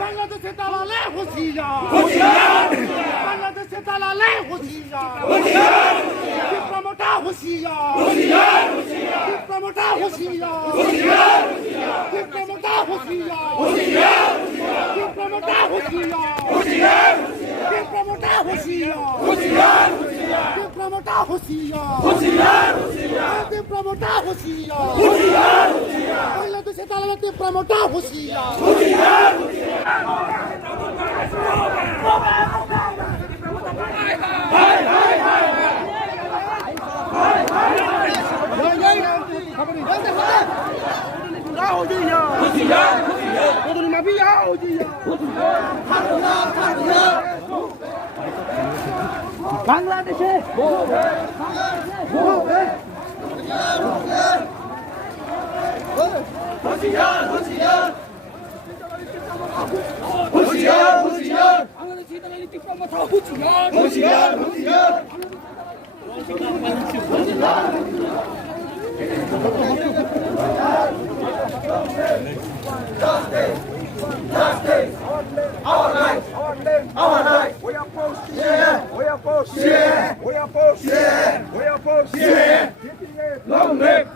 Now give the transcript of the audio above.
বাংলাদেশে দালালে হুঁশিয়ার বাংলাদেশে দালালে হুঁশিয়ার বিক্রমটা হুঁশিয়ার বিক্রমটা হুঁশিয়ার বিক্রমটা হুঁশিয়ার বিক্রমটা হুঁশিয়ার বিক্রমটা হুঁশিয়ার বিক্রমটা হুঁশিয়ার বিক্রমটা হুঁশিয়ার বাংলাদেশে দালালে বিক্রমটা হুঁশিয়ার বাংলাদেশে Our right. We oppose we oppose we oppose we oppose long live